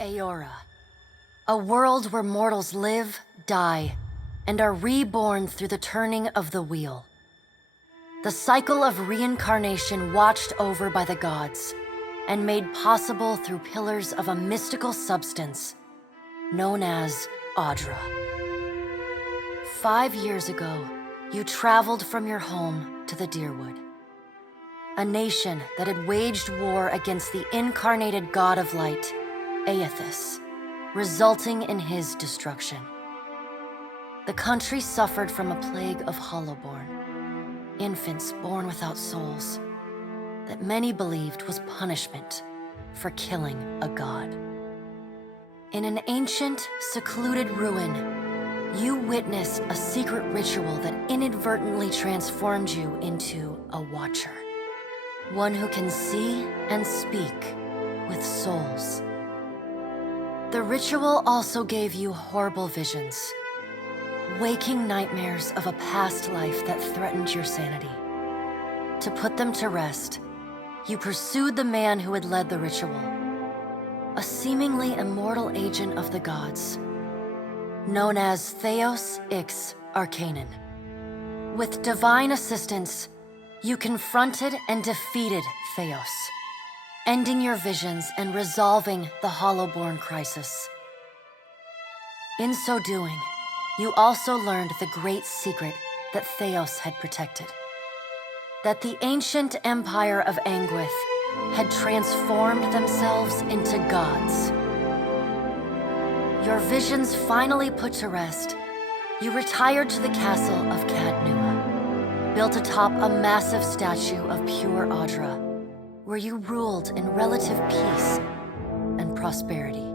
Eora. A world where mortals live, die, and are reborn through the turning of the wheel. The cycle of reincarnation watched over by the gods, and made possible through pillars of a mystical substance known as Audra. 5 years ago, you traveled from your home to the Dyrwood, a nation that had waged war against the incarnated god of light, Aethys, resulting in his destruction. The country suffered from a plague of Hollowborn, infants born without souls, that many believed was punishment for killing a god. In an ancient, secluded ruin, you witnessed a secret ritual that inadvertently transformed you into a Watcher. One who can see and speak with souls. The ritual also gave you horrible visions, waking nightmares of a past life that threatened your sanity. To put them to rest, you pursued the man who had led the ritual, a seemingly immortal agent of the gods, known as Theos Ix Arcanon. With divine assistance, you confronted and defeated Theos, ending your visions and resolving the Hollowborn crisis. In so doing, you also learned the great secret that Theos had protected. That the ancient empire of Anguith had transformed themselves into gods. Your visions finally put to rest, you retired to the castle of Cadnua, built atop a massive statue of pure Audra, where you ruled in relative peace and prosperity.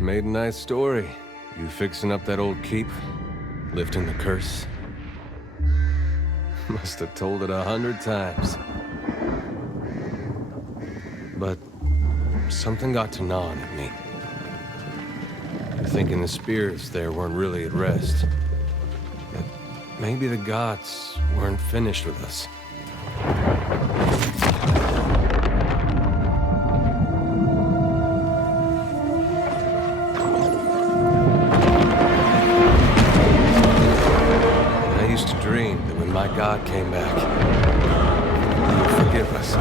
Made a nice story. You fixing up that old keep? Lifting the curse? Must have told it 100 times. But something got to gnawing at me. Thinking the spirits there weren't really at rest. That maybe the gods weren't finished with us. My God came back. Forgive us.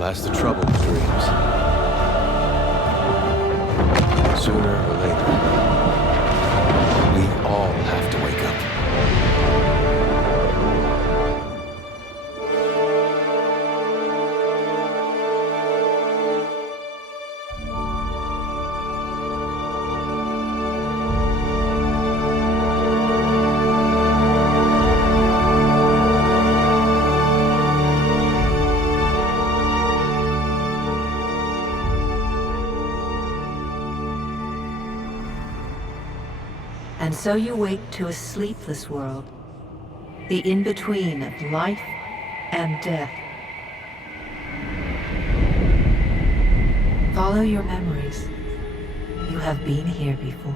Last the trouble with dreams. Sooner or later, we all have to wake up. And so you wake to a sleepless world, the in-between of life and death. Follow your memories. You have been here before.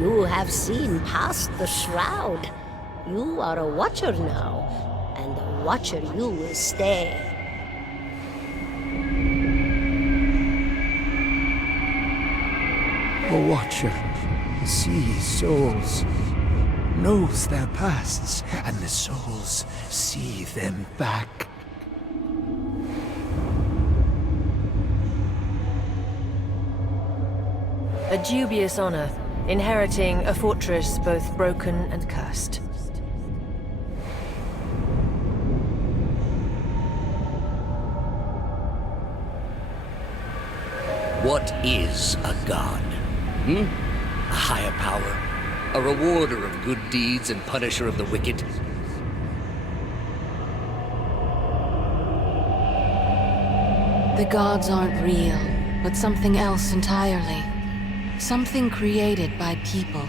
You have seen past the shroud. You are a Watcher now, and a Watcher you will stay. A Watcher sees souls, knows their pasts, and the souls see them back. A dubious honor, inheriting a fortress both broken and cursed. What is a god? A higher power? A rewarder of good deeds and punisher of the wicked? The gods aren't real, but something else entirely. Something created by people.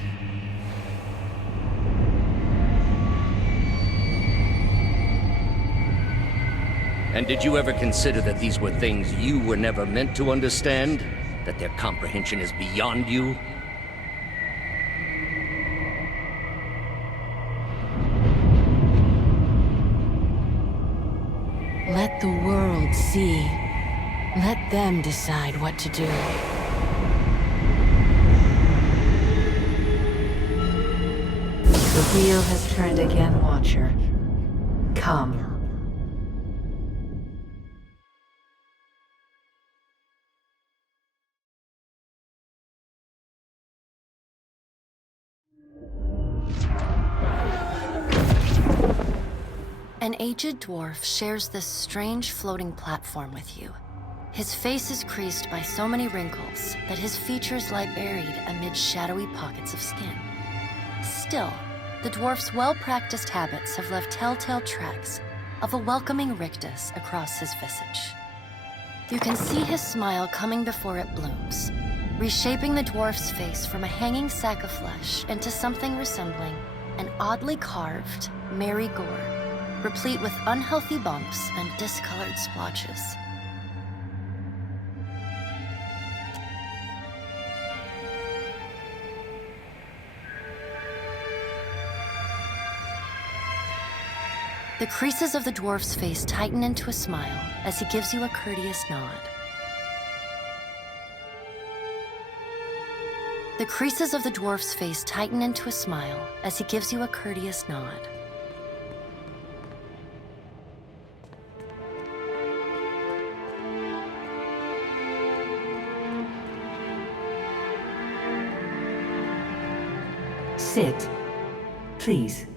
And did you ever consider that these were things you were never meant to understand? That their comprehension is beyond you? Let the world see. Let them decide what to do. The wheel has turned again, Watcher. Come. An aged dwarf shares this strange floating platform with you. His face is creased by so many wrinkles that his features lie buried amid shadowy pockets of skin. Still, the dwarf's well-practiced habits have left telltale tracks of a welcoming rictus across his visage. You can see his smile coming before it blooms, reshaping the dwarf's face from a hanging sack of flesh into something resembling an oddly carved, merry gore, replete with unhealthy bumps and discolored splotches. The creases of the dwarf's face tighten into a smile as he gives you a courteous nod. The creases of the dwarf's face tighten into a smile as he gives you a courteous nod. Sit, please.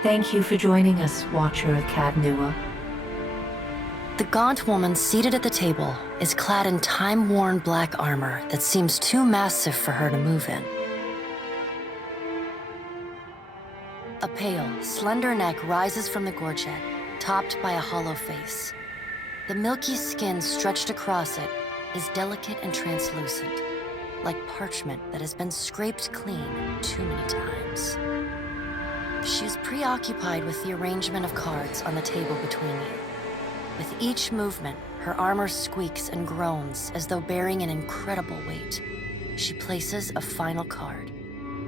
Thank you for joining us, Watcher of Caed Nua. The gaunt woman seated at the table is clad in time-worn black armor that seems too massive for her to move in. A pale, slender neck rises from the gorget, topped by a hollow face. The milky skin stretched across it is delicate and translucent, like parchment that has been scraped clean too many times. She is preoccupied with the arrangement of cards on the table between you. With each movement, her armor squeaks and groans as though bearing an incredible weight. She places a final card,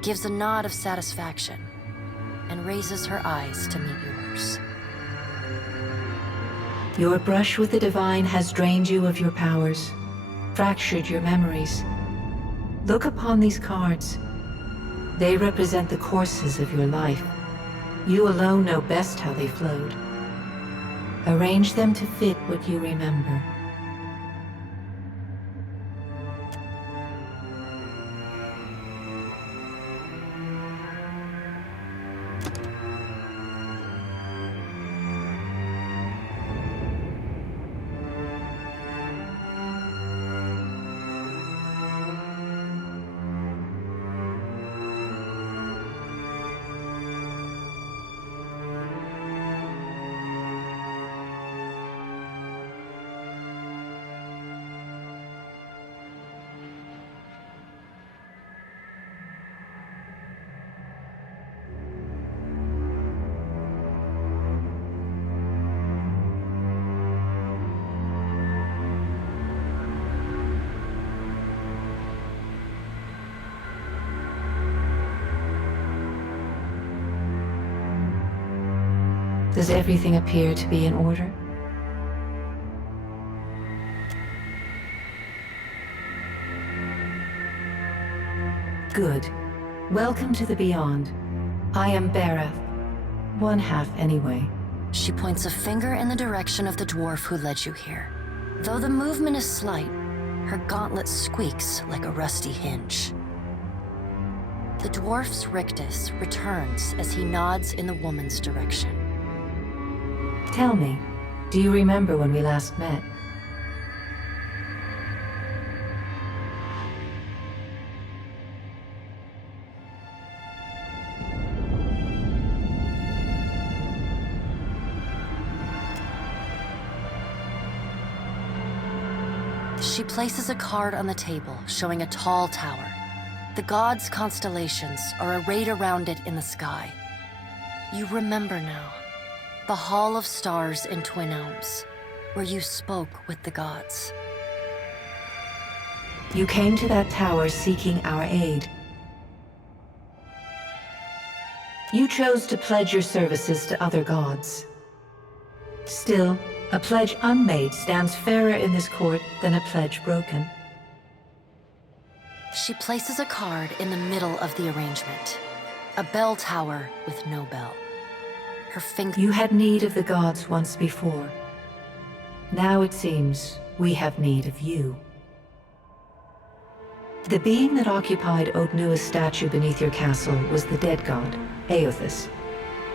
gives a nod of satisfaction, and raises her eyes to meet yours. Your brush with the divine has drained you of your powers, fractured your memories. Look upon these cards. They represent the courses of your life. You alone know best how they flowed. Arrange them to fit what you remember. Does everything appear to be in order? Good. Welcome to the Beyond. I am Berath. One half, anyway. She points a finger in the direction of the dwarf who led you here. Though the movement is slight, her gauntlet squeaks like a rusty hinge. The dwarf's rictus returns as he nods in the woman's direction. Tell me, do you remember when we last met? She places a card on the table showing a tall tower. The gods' constellations are arrayed around it in the sky. You remember now. The Hall of Stars in Twin Elms, where you spoke with the gods. You came to that tower seeking our aid. You chose to pledge your services to other gods. Still, a pledge unmade stands fairer in this court than a pledge broken. She places a card in the middle of the arrangement. A bell tower with no bell. Her finger... You had need of the gods once before. Now it seems we have need of you. The being that occupied Odnua's statue beneath your castle was the dead god, Aothas.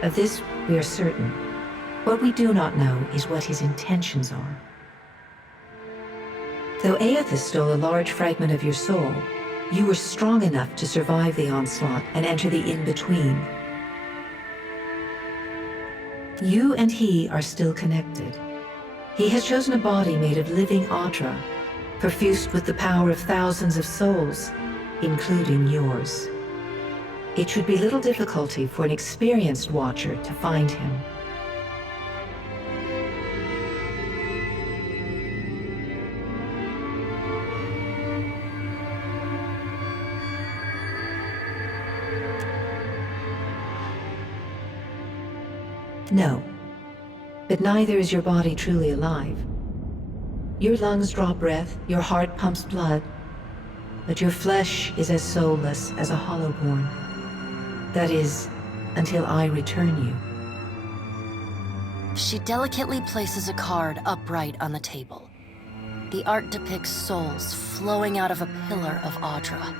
Of this we are certain. What we do not know is what his intentions are. Though Aothas stole a large fragment of your soul, you were strong enough to survive the onslaught and enter the in-between. You and he are still connected. He has chosen a body made of living Audra, perfused with the power of thousands of souls, including yours. It should be little difficulty for an experienced watcher to find him. No, but neither is your body truly alive. Your lungs draw breath, your heart pumps blood, but your flesh is as soulless as a hollowborn. That is, until I return you. She delicately places a card upright on the table. The art depicts souls flowing out of a pillar of Audra.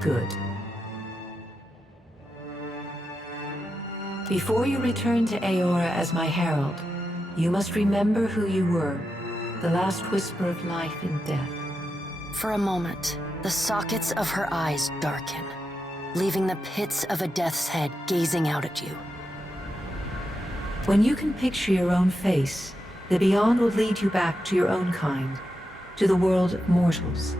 Good. Before you return to Eora as my herald, you must remember who you were, the last whisper of life in death. For a moment, the sockets of her eyes darken, leaving the pits of a death's head gazing out at you. When you can picture your own face, the Beyond will lead you back to your own kind, to the world of mortals.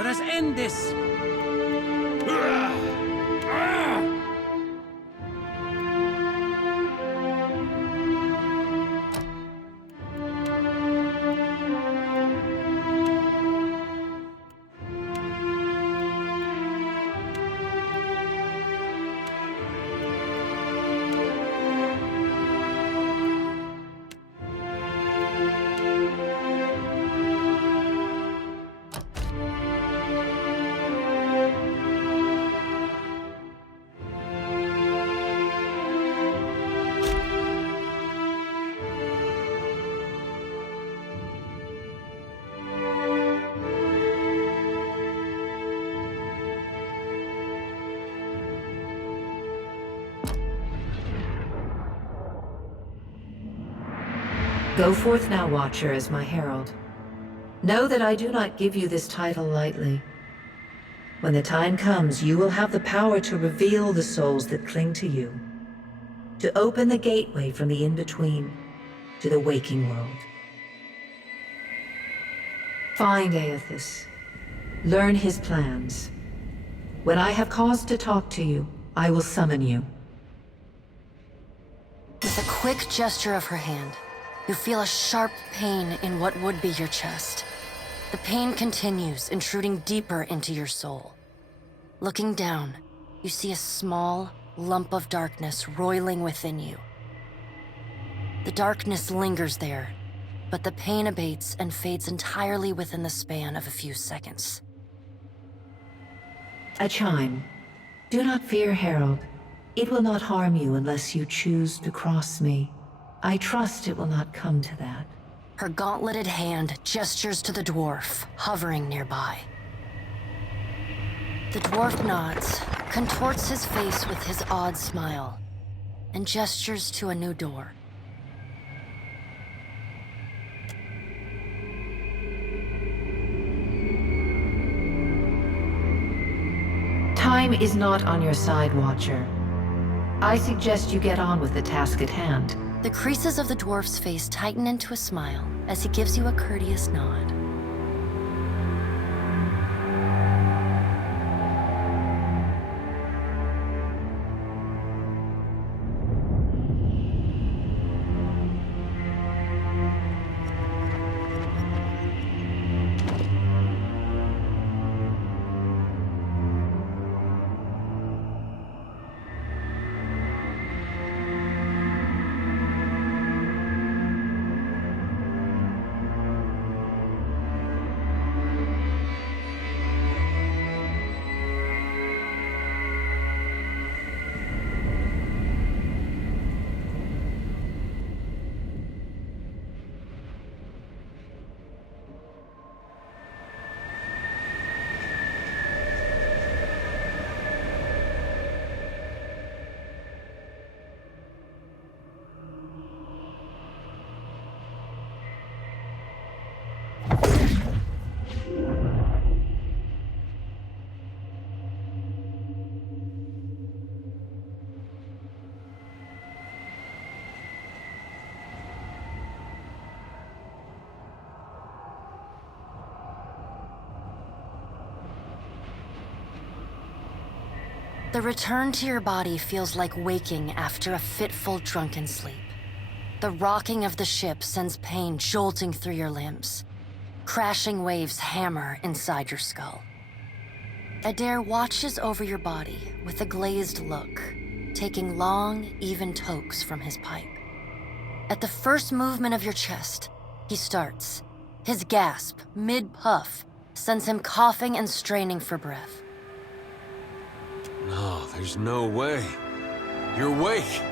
Let us end this! Go forth now, Watcher, as my herald. Know that I do not give you this title lightly. When the time comes, you will have the power to reveal the souls that cling to you, to open the gateway from the in-between to the waking world. Find Aethys. Learn his plans. When I have cause to talk to you, I will summon you. With a quick gesture of her hand, you feel a sharp pain in what would be your chest. The pain continues, intruding deeper into your soul. Looking down, you see a small lump of darkness roiling within you. The darkness lingers there, but the pain abates and fades entirely within the span of a few seconds. A chime. Do not fear, Herald. It will not harm you unless you choose to cross me. I trust it will not come to that. Her gauntleted hand gestures to the dwarf, hovering nearby. The dwarf nods, contorts his face with his odd smile, and gestures to a new door. Time is not on your side, Watcher. I suggest you get on with the task at hand. The creases of the dwarf's face tighten into a smile as he gives you a courteous nod. The return to your body feels like waking after a fitful drunken sleep. The rocking of the ship sends pain jolting through your limbs. Crashing waves hammer inside your skull. Adair watches over your body with a glazed look, taking long, even tokes from his pipe. At the first movement of your chest, he starts. His gasp, mid-puff, sends him coughing and straining for breath. No, there's no way. You're awake.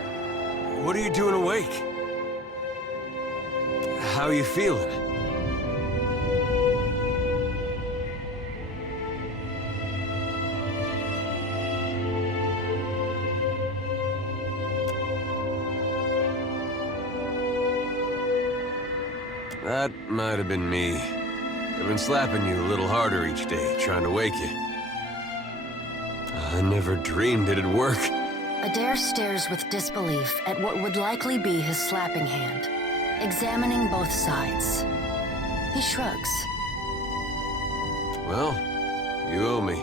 What are you doing awake? How are you feeling? That might have been me. I've been slapping you a little harder each day, trying to wake you. I never dreamed it'd work. Adair stares with disbelief at what would likely be his slapping hand, examining both sides. He shrugs. Well, You owe me.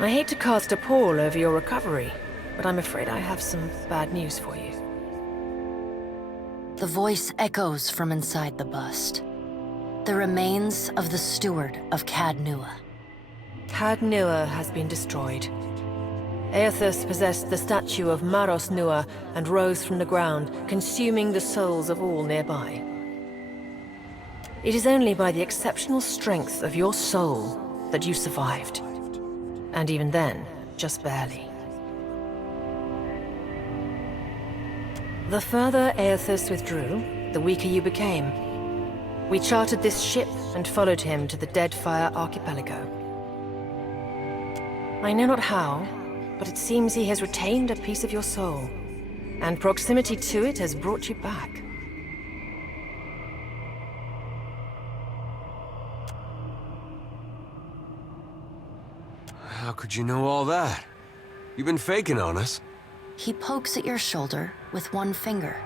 I hate to cast a pall over your recovery, but I'm afraid I have some bad news for you. The voice echoes from inside the bust. The remains of the steward of Cad Nua. Cad Nua has been destroyed. Aethys possessed the statue of Maros Nua and rose from the ground, consuming the souls of all nearby. It is only by the exceptional strength of your soul that you survived. And even then, just barely. The further Aethys withdrew, the weaker you became. We chartered this ship and followed him to the Deadfire Archipelago. I know not how, but it seems he has retained a piece of your soul, and proximity to it has brought you back. How could you know all that? You've been faking on us. He pokes at your shoulder with one finger.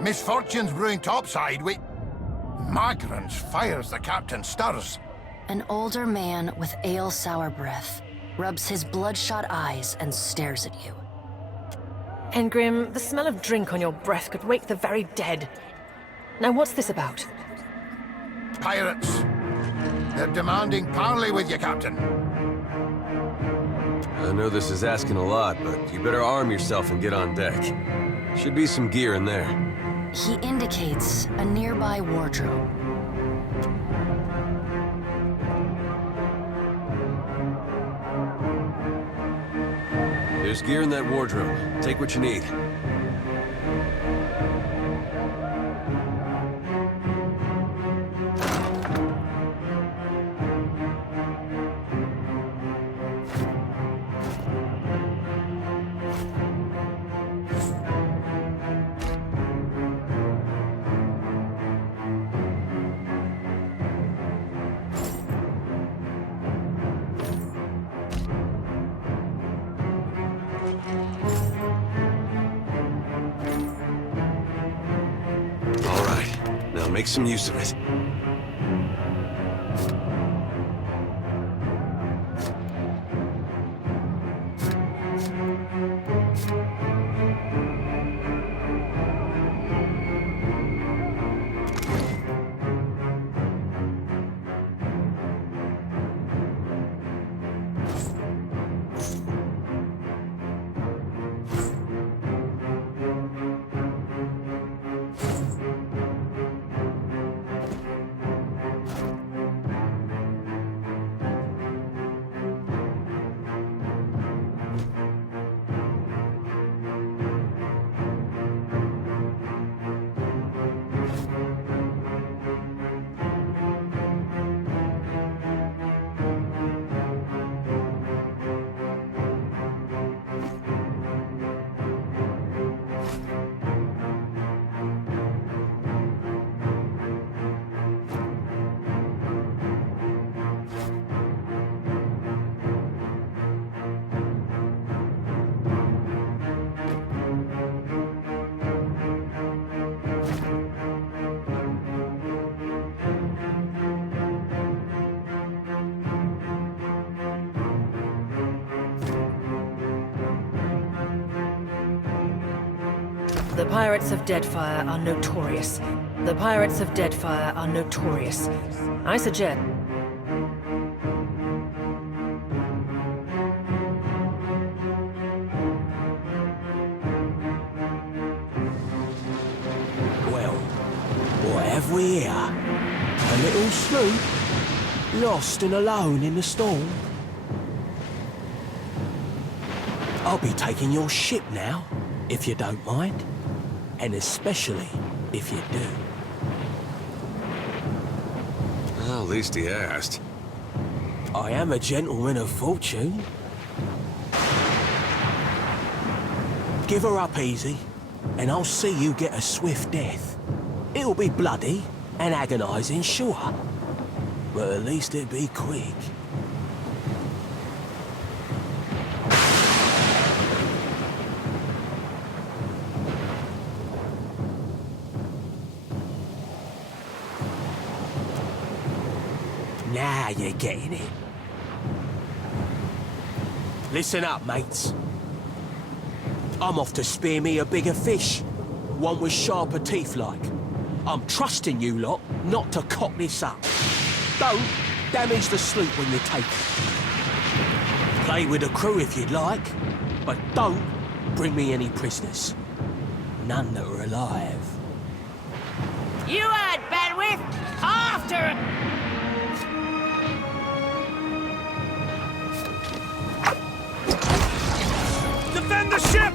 Misfortune's brewing topside. Magrans fires the captain stirs. An older man with ale-sour breath rubs his bloodshot eyes and stares at you. Engrim, the smell of drink on your breath could wake the very dead. Now what's this about? Pirates. They're demanding parley with you, Captain. I know this is asking a lot, but you better arm yourself and get on deck. Should be some gear in there. He indicates a nearby wardrobe. There's gear in that wardrobe. Take what you need. Make some use of it. The Pirates of Deadfire are notorious. The Pirates of Deadfire are notorious. I suggest... Well, what have we here? A little sloop? Lost and alone in the storm? I'll be taking your ship now, if you don't mind. And especially if you do. Well, at least he asked. I am a gentleman of fortune. Give her up easy, and I'll see you get a swift death. It'll be bloody and agonizing, sure. But at least it'll be quick. Now you're getting it. Listen up, mates. I'm off to spear me a bigger fish. One with sharper teeth like. I'm trusting you lot not to cock this up. Don't damage the sloop when you take it. Play with the crew if you'd like, but don't bring me any prisoners. None that are alive. You heard, Benwith! After it! Defend the ship!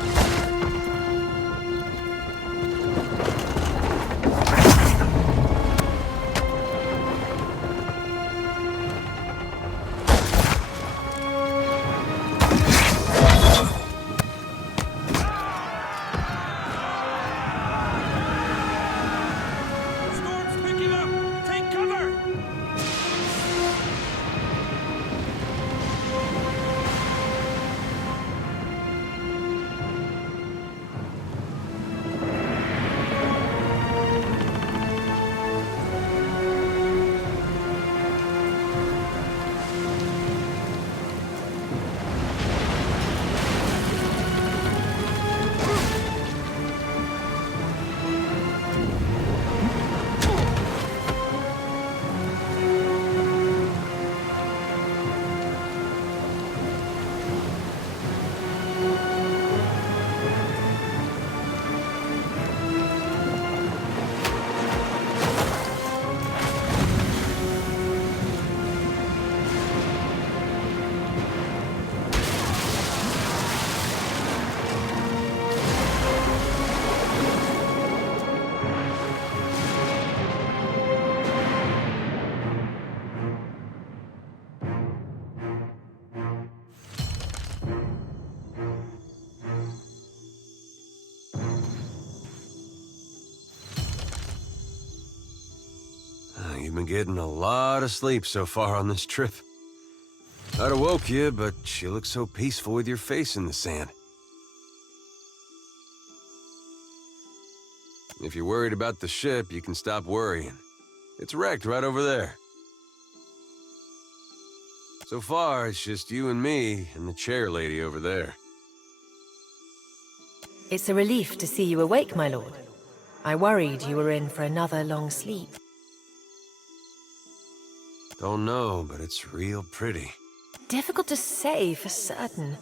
You've been getting a lot of sleep so far on this trip. I'd have woke you, but you look so peaceful with your face in the sand. If you're worried about the ship, you can stop worrying. It's wrecked right over there. So far, it's just you and me and the chair lady over there. It's a relief to see you awake, my lord. I worried you were in for another long sleep. Don't know, but it's real pretty. Difficult to say for certain.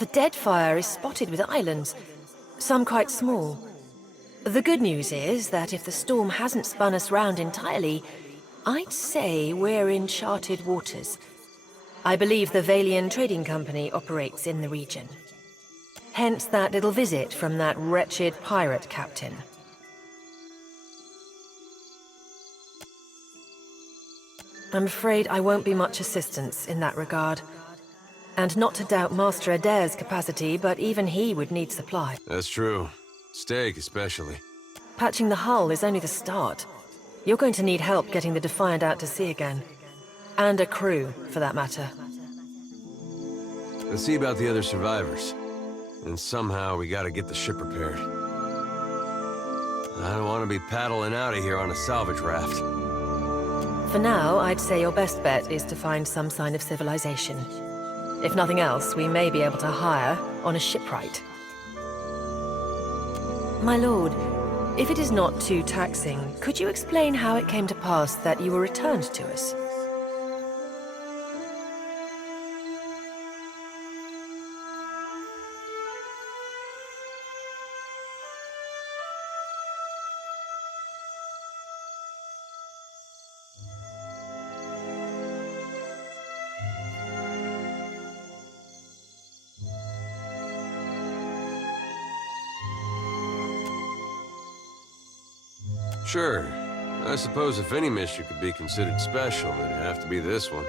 The Deadfire is spotted with islands, some quite small. The good news is that if the storm hasn't spun us round entirely, I'd say we're in charted waters. I believe the Valian Trading Company operates in the region. Hence that little visit from that wretched pirate captain. I'm afraid I won't be much assistance in that regard. And not to doubt Master Adair's capacity, but even he would need supply. That's true. Steak, especially. Patching the hull is only the start. You're going to need help getting the Defiant out to sea again. And a crew, for that matter. Let's see about the other survivors. And somehow we gotta get the ship repaired. I don't want to be paddling out of here on a salvage raft. For now, I'd say your best bet is to find some sign of civilization. If nothing else, we may be able to hire on a shipwright. My lord, if it is not too taxing, could you explain how it came to pass that you were returned to us? Sure. I suppose if any mission could be considered special, it'd have to be this one.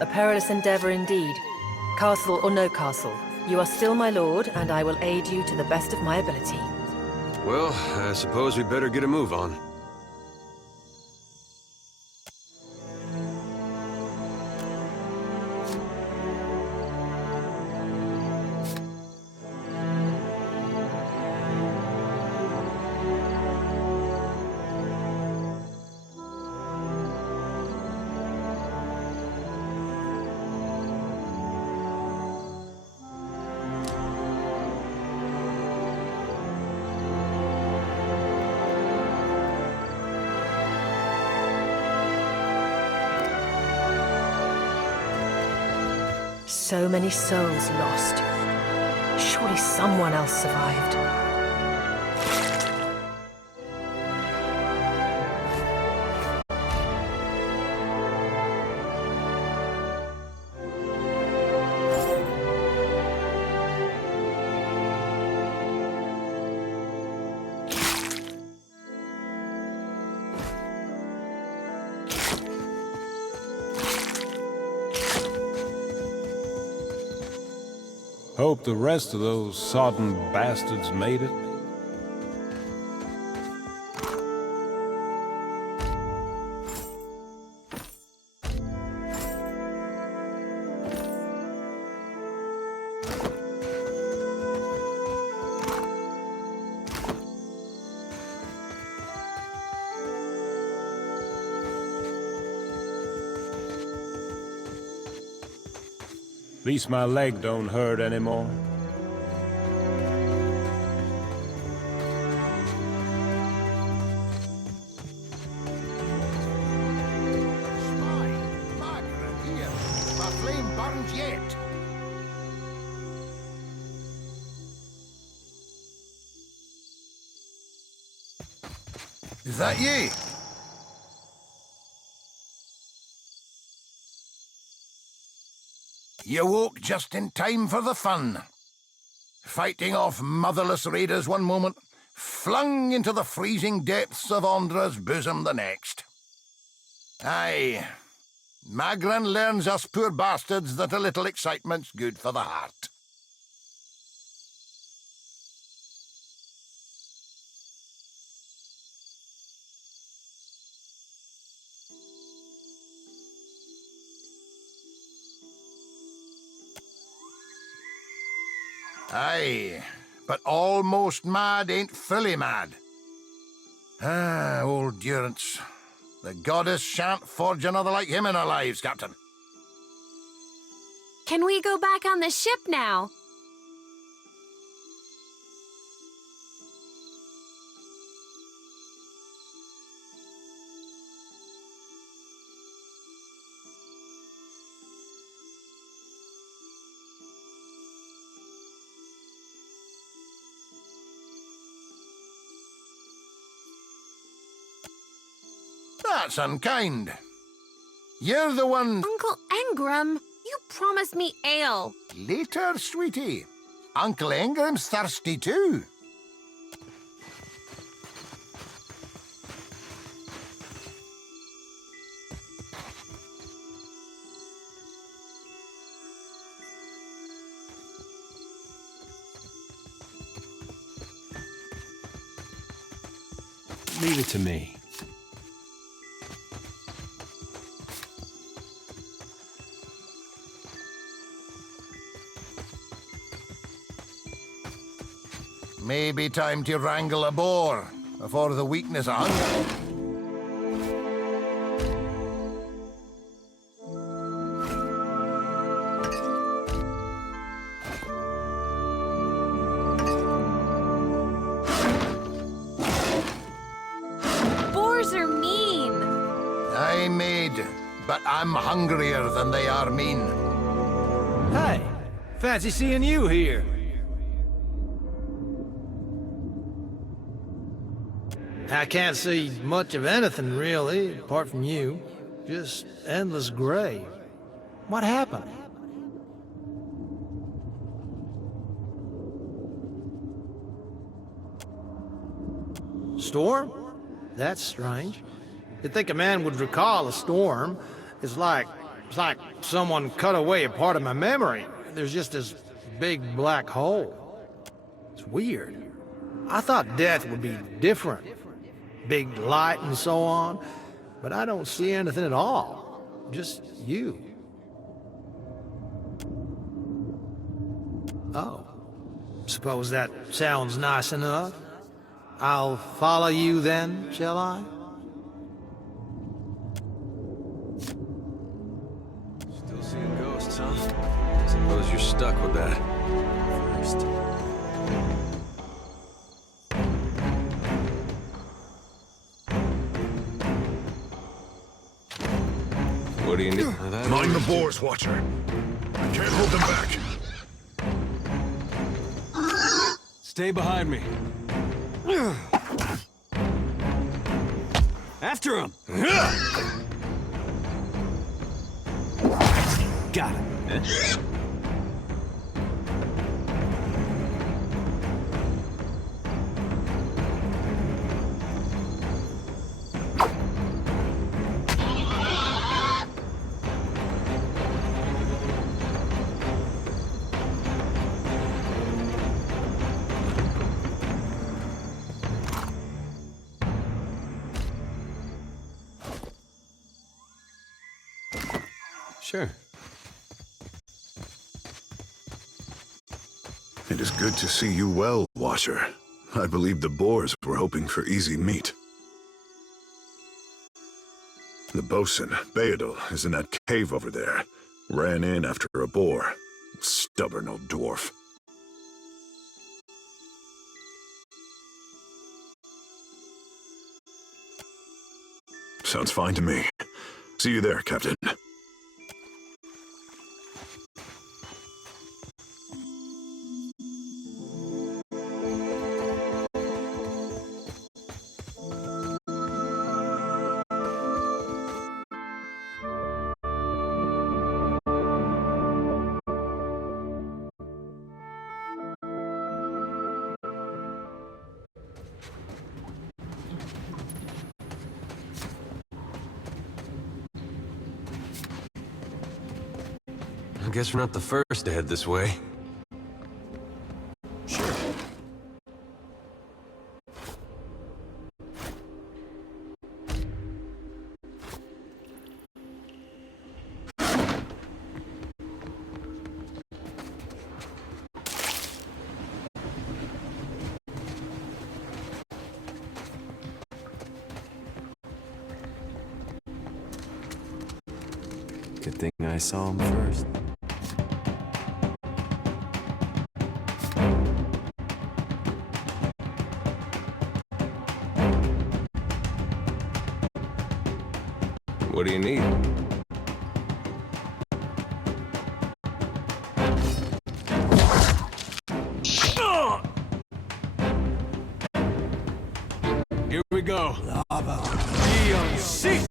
A perilous endeavor indeed. Castle or no castle, you are still my lord, and I will aid you to the best of my ability. Well, I suppose we better get a move on. So many souls lost. Surely someone else survived. Hope the rest of those sodden bastards made it. At least my leg don't hurt anymore. Spy, Margaret, here. The flame burns yet. Is that ye? You woke just in time for the fun. Fighting off motherless raiders one moment, flung into the freezing depths of Ondra's bosom the next. Aye, Magran learns us poor bastards that a little excitement's good for the heart. Aye, but almost mad ain't fully mad. Ah, old Durance. The goddess shan't forge another like him in our lives, Captain. Can we go back on the ship now? That's unkind. You're the one... Uncle Engram, you promised me ale. Later, sweetie. Uncle Engram's thirsty too. Leave it to me. Maybe time to wrangle a boar before the weakness of hunger. Boars are mean. Aye, maid, but I'm hungrier than they are mean. Hey, fancy seeing you here. I can't see much of anything, really, apart from you. Just endless gray. What happened? Storm? That's strange. You'd think a man would recall a storm. It's like someone cut away a part of my memory. There's just this big black hole. It's weird. I thought death would be different. Big light and so on, but I don't see anything at all. Just you. Oh. Suppose that sounds nice enough. I'll follow you then, shall I? Still seeing ghosts, huh? I suppose you're stuck with that. First. What do you need? Mind the boars, Watcher. Can't hold them back. Stay behind me. After him! Got it. Sure. It is good to see you well, Watcher. I believe the Boars were hoping for easy meat. The bosun, Beedle, is in that cave over there. Ran in after a boar. Stubborn old dwarf. Sounds fine to me. See you there, Captain. I guess we're not the first to head this way. Sure. Good thing I saw him first. What do you need? Here we go. Lava. Seek!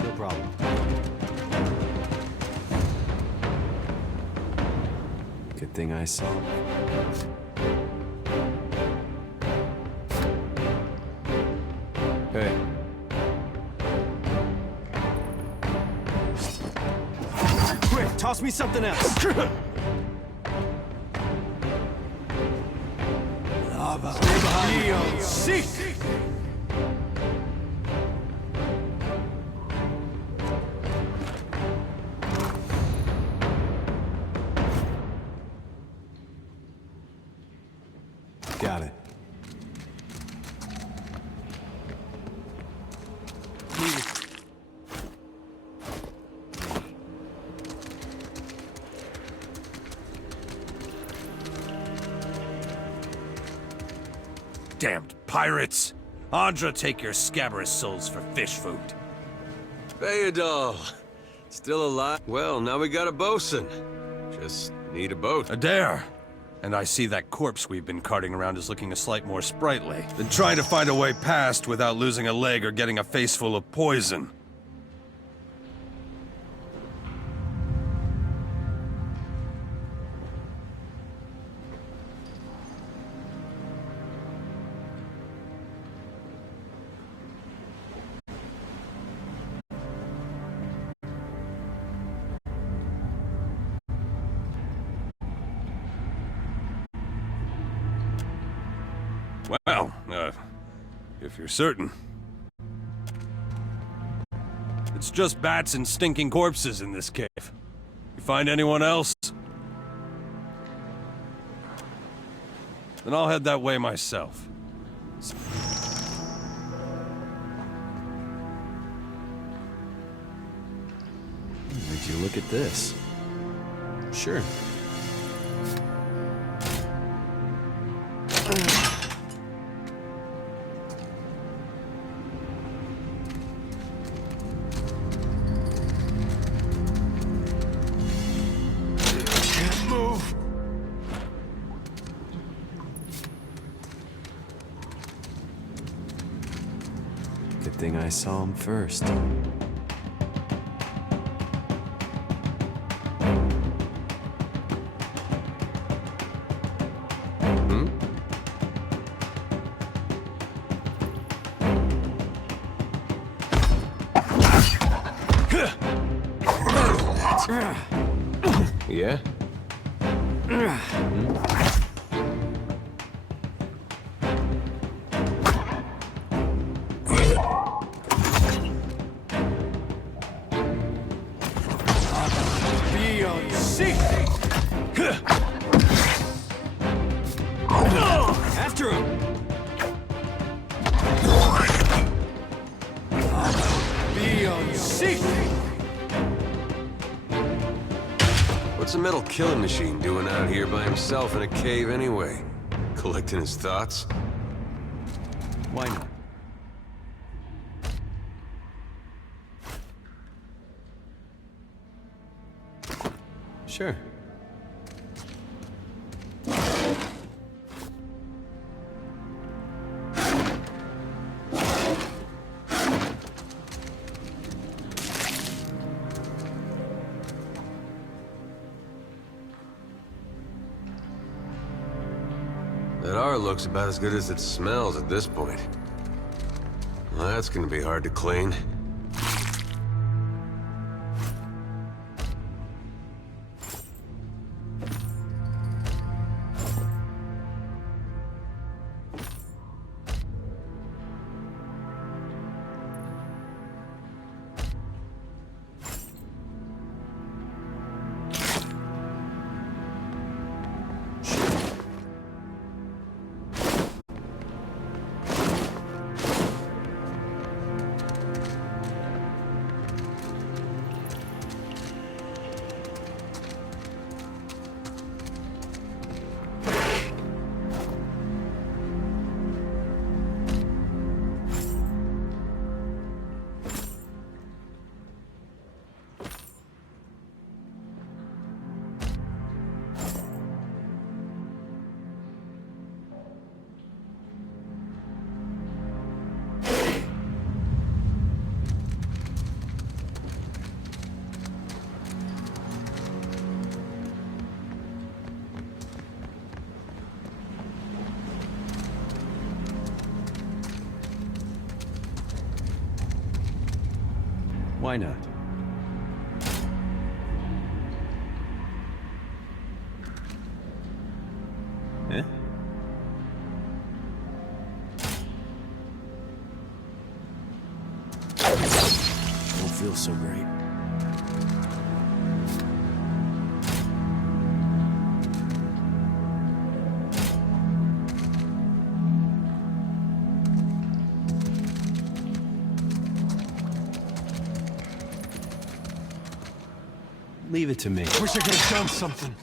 No problem. Good thing I saw him. Hey. Quick, toss me something else. Lava. Stay behind me. Seek! Got it. Damned pirates! Andra, take your scabrous souls for fish food. Beedle! Still alive? Well, now we got a bosun. Just need a boat. Adair! And I see that corpse we've been carting around is looking a slight more sprightly than trying to find a way past without losing a leg or getting a face full of poison. Well, if you're certain. It's just bats and stinking corpses in this cave. You find anyone else? Then I'll head that way myself. Would you look at this? Sure. thing I saw him first. Yeah? After him! What's a metal killing machine doing out here by himself in a cave anyway? Collecting his thoughts? Why not? Sure. That R looks about as good as it smells at this point. Well, that's gonna be hard to clean. Why not? Eh? Don't feel so great. Leave it to me. Wish I could have done something.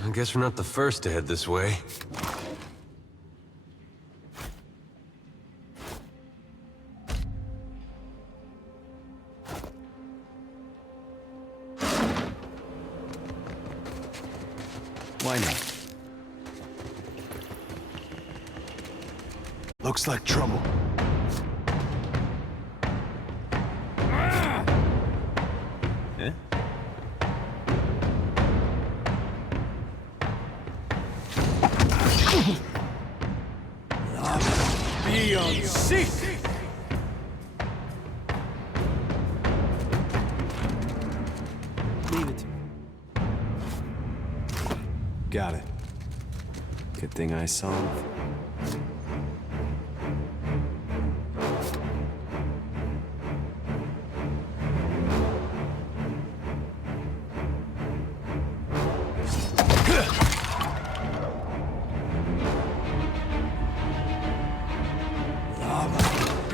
I guess we're not the first to head this way. Why not? Looks like trouble. Eh? Leave it to me. Got it. Good thing I saw him.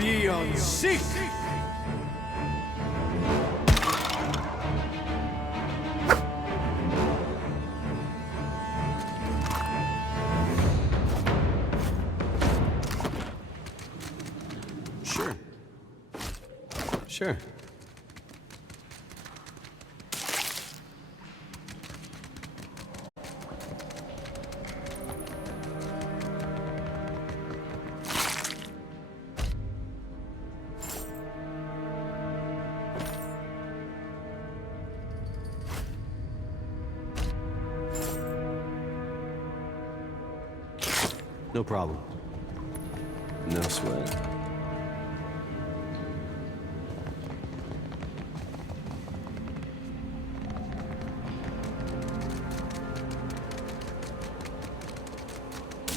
Beyond sick. Sure. Sure. No problem. No sweat.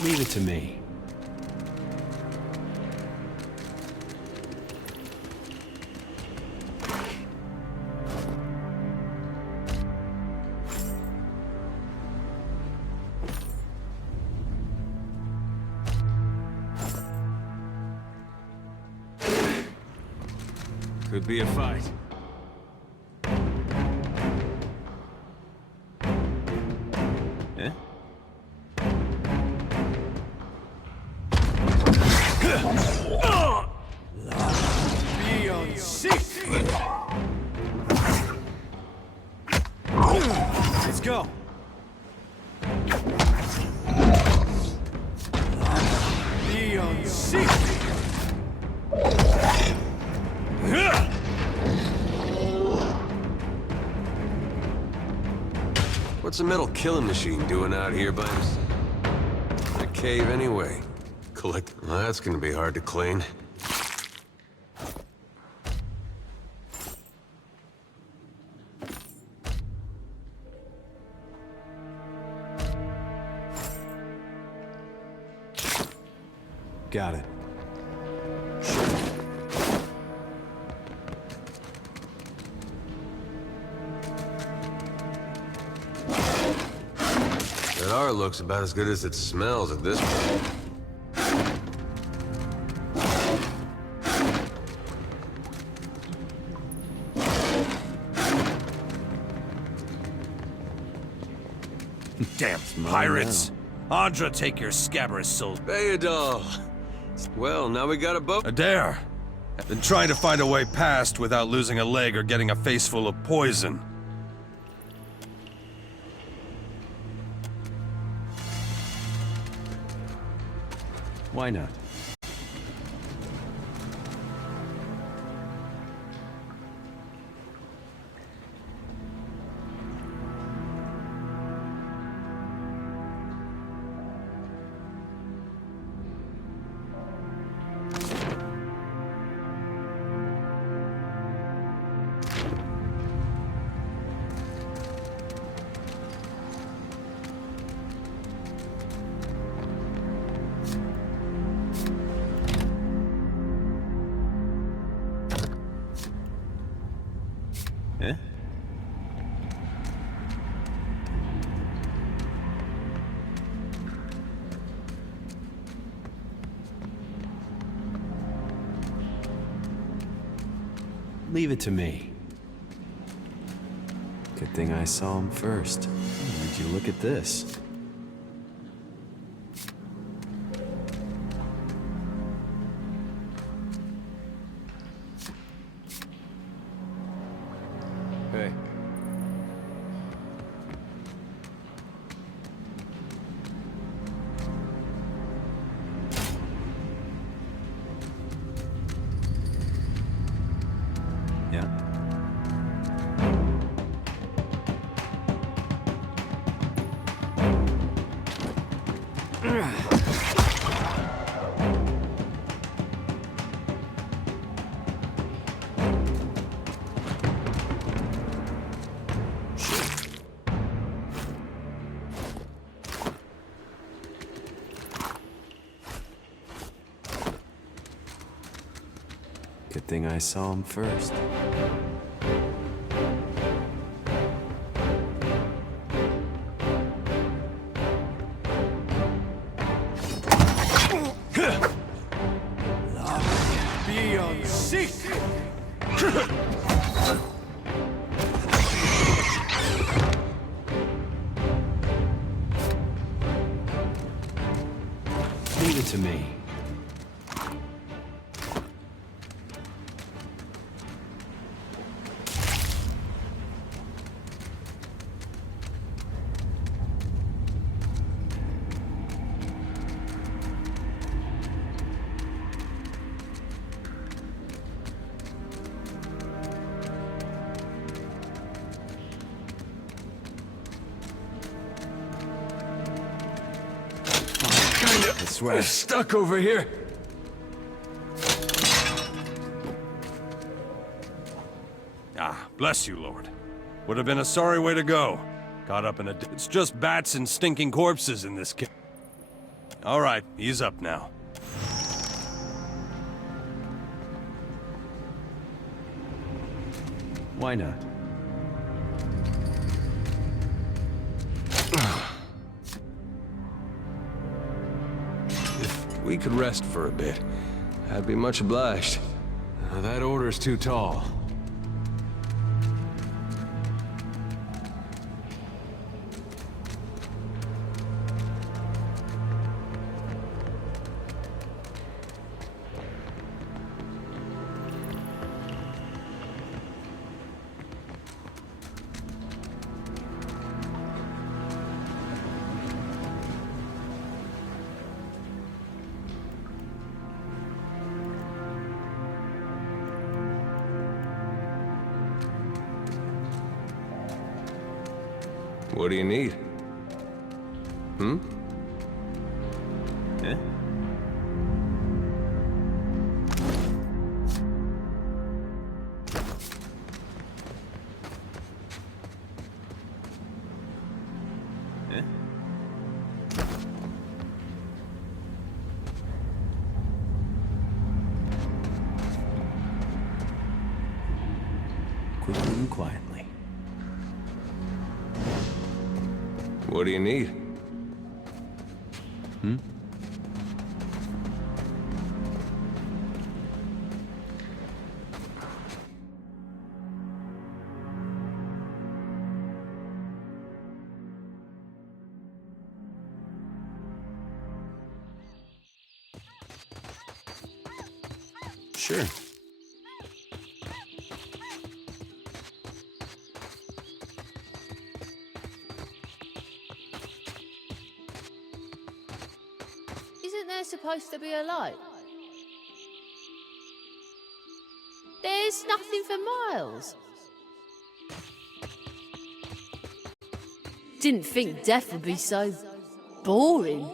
Leave it to me. Could be a fight. Eh? Beyond sick. Let's go. Beyond sick. What's a metal killing machine doing out here by himself? In a cave anyway. Well, that's gonna be hard to clean. Got it. That art looks about as good as it smells at this point. Damn pirates! Andra, take your scabrous souls. Bayadol! Well, now we got a boat. Adair! Been trying to find a way past without losing a leg or getting a face full of poison. Why not? Eh? Leave it to me. Good thing I saw him first. Would you look at this? Hey. Yeah. Good thing I saw him first. sick! Leave it to me. That's right. Stuck over here. Ah, bless you, Lord. Would have been a sorry way to go. Caught up in a... It's just bats and stinking corpses in this cave. All right, ease up now. Why not? If we could rest for a bit, I'd be much obliged. That order's too tall. What do you need? Hmm? Eh? Eh? Quickly and quietly. What do you need? Hmm? Sure. Isn't there supposed to be a light? There's nothing for miles. Didn't think death would be so boring.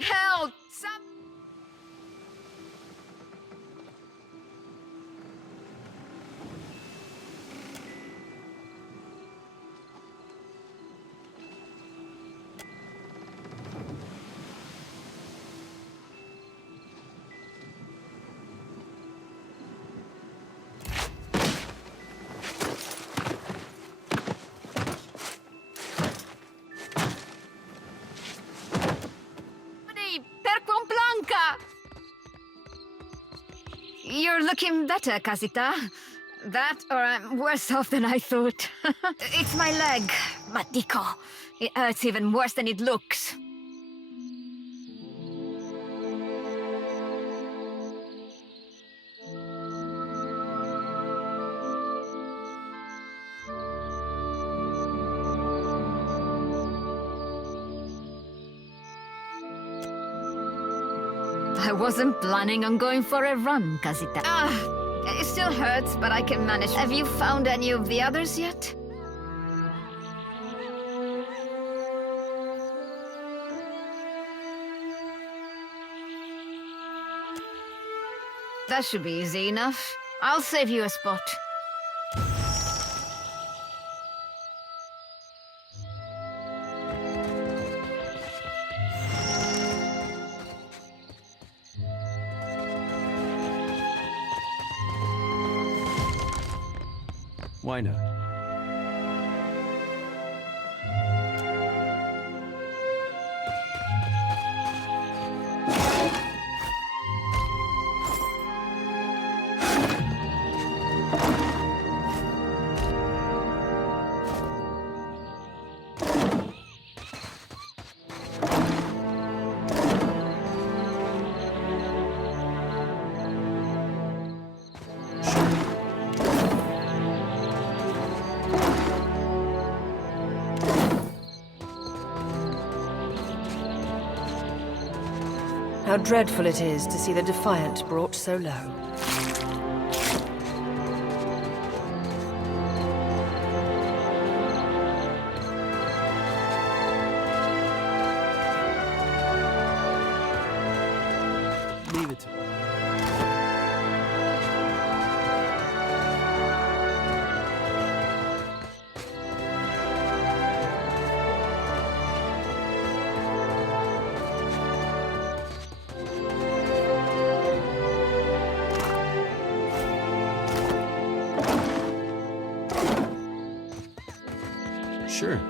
Help! You're looking better, Casita. That, or I'm worse off than I thought. It's my leg, Matico. It hurts even worse than it looks. I wasn't planning on going for a run, Casita. It still hurts, but I can manage. Have you found any of the others yet? That should be easy enough. I'll save you a spot. Why not? How dreadful it is to see the Defiant brought so low. Leave it to me. Sure.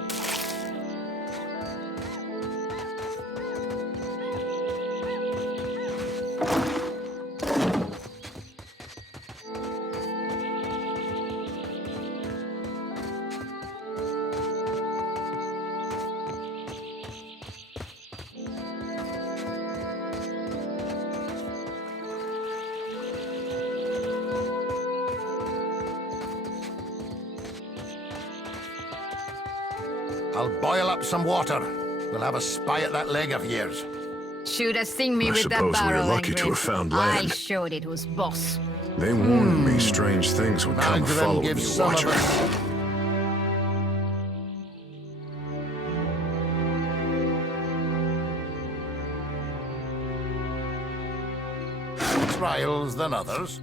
I'll boil up some water. We'll have a spy at that leg of yours. Should have seen me I with that suppose we're barrel, lucky to Ingrid. have found I land. showed it was boss. They warned me strange things would come Magdalene following gives you, some of Watcher. us. Trials than others.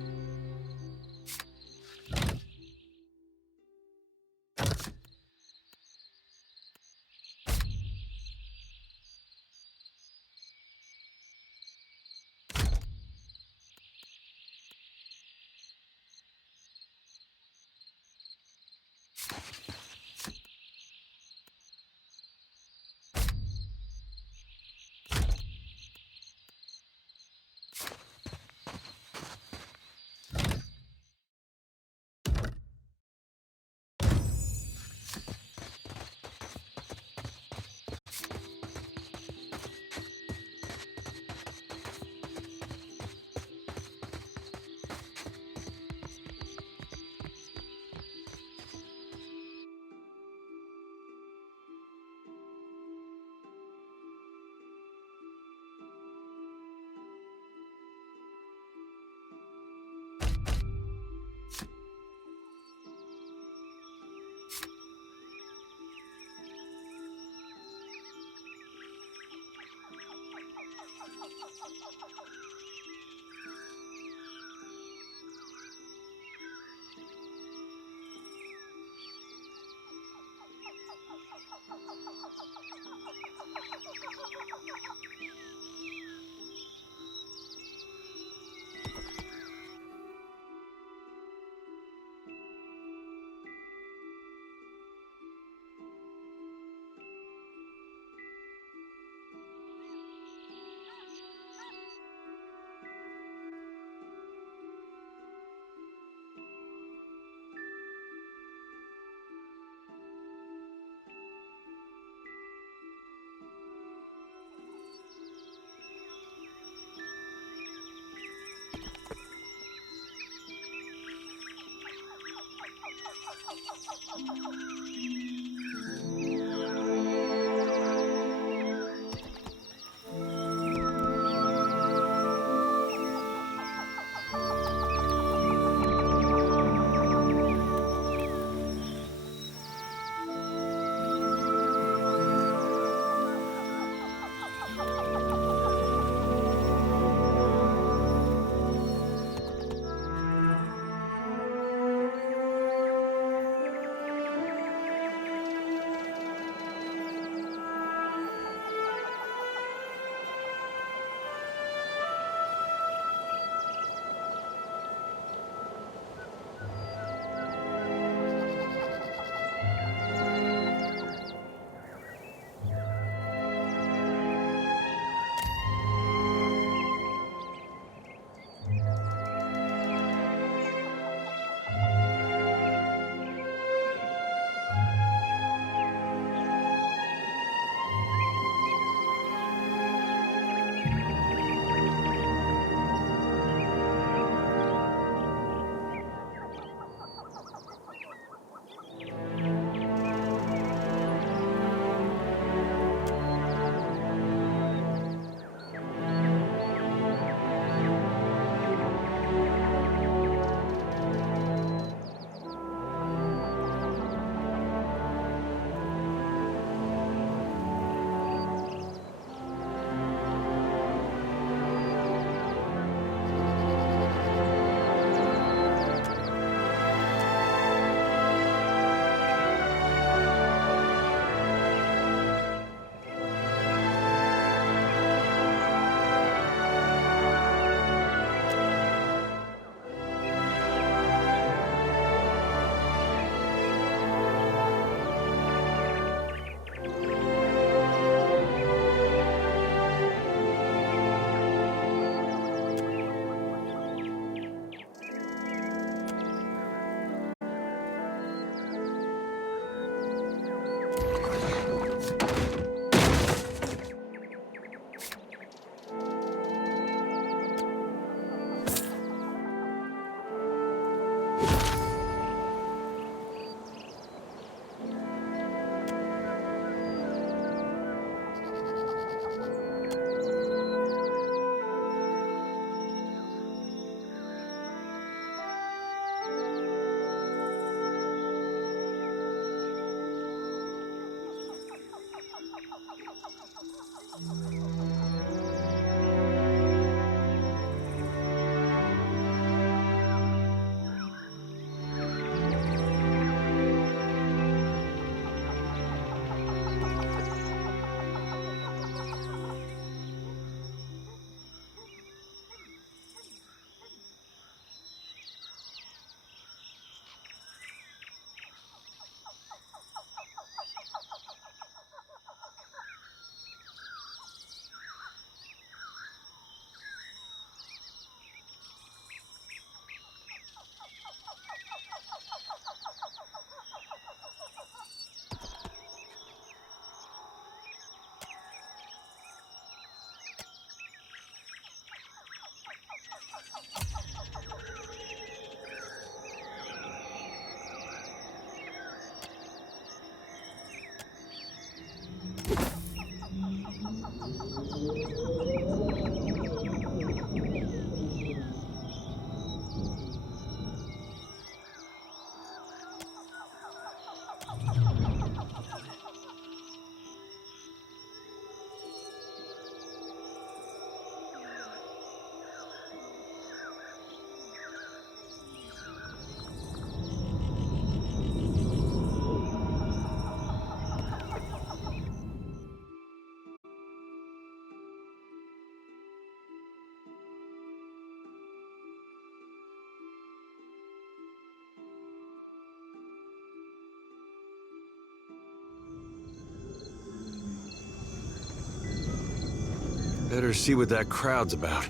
see what that crowd's about.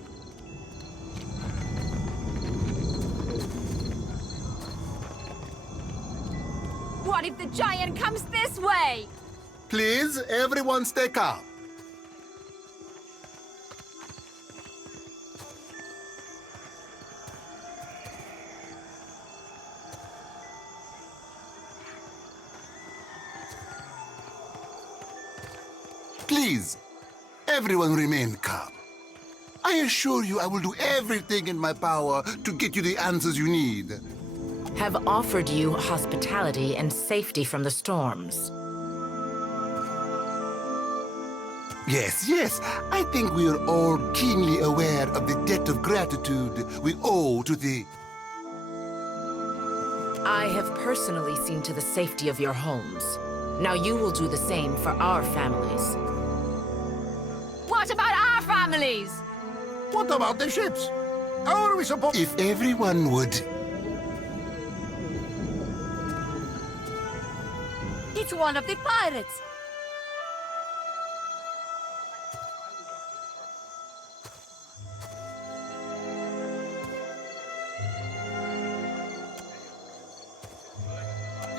What if the giant comes this way? Please, everyone stay calm. Please, everyone remain calm. I assure you I will do everything in my power to get you the answers you need. Have offered you hospitality and safety from the storms. Yes, yes. I think we are all keenly aware of the debt of gratitude we owe to the... I have personally seen to the safety of your homes. Now you will do the same for our families. What about our families? What about the ships? How are we supposed... If everyone would... It's one of the pirates.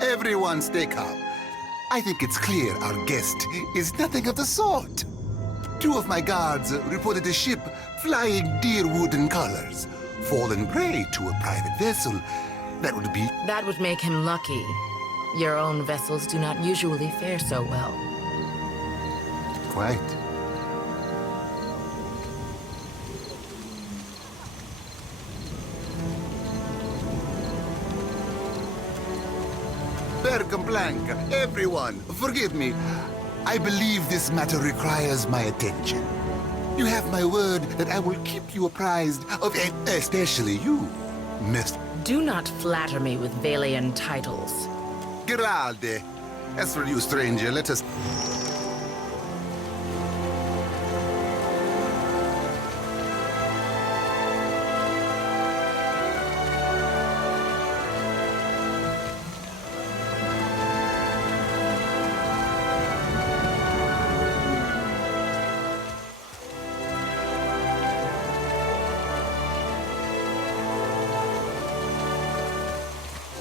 Everyone stay calm. I think it's clear our guest is nothing of the sort. 2 of my guards reported a ship flying Deerwood colors, fallen prey to a private vessel. That would make him lucky. Your own vessels do not usually fare so well. Quite. Blanc, everyone, forgive me. I believe this matter requires my attention. You have my word that I will keep you apprised of it, especially you, Miss... Do not flatter me with Valian titles. Geralde. As for you, stranger, let us...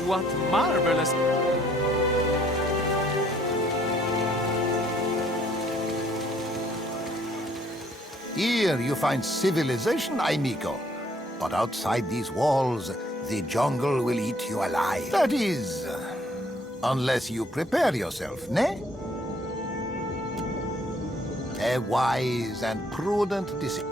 What marvelous... Here you find civilization, amigo. But outside these walls, the jungle will eat you alive. That is, unless you prepare yourself, ne? A wise and prudent decision.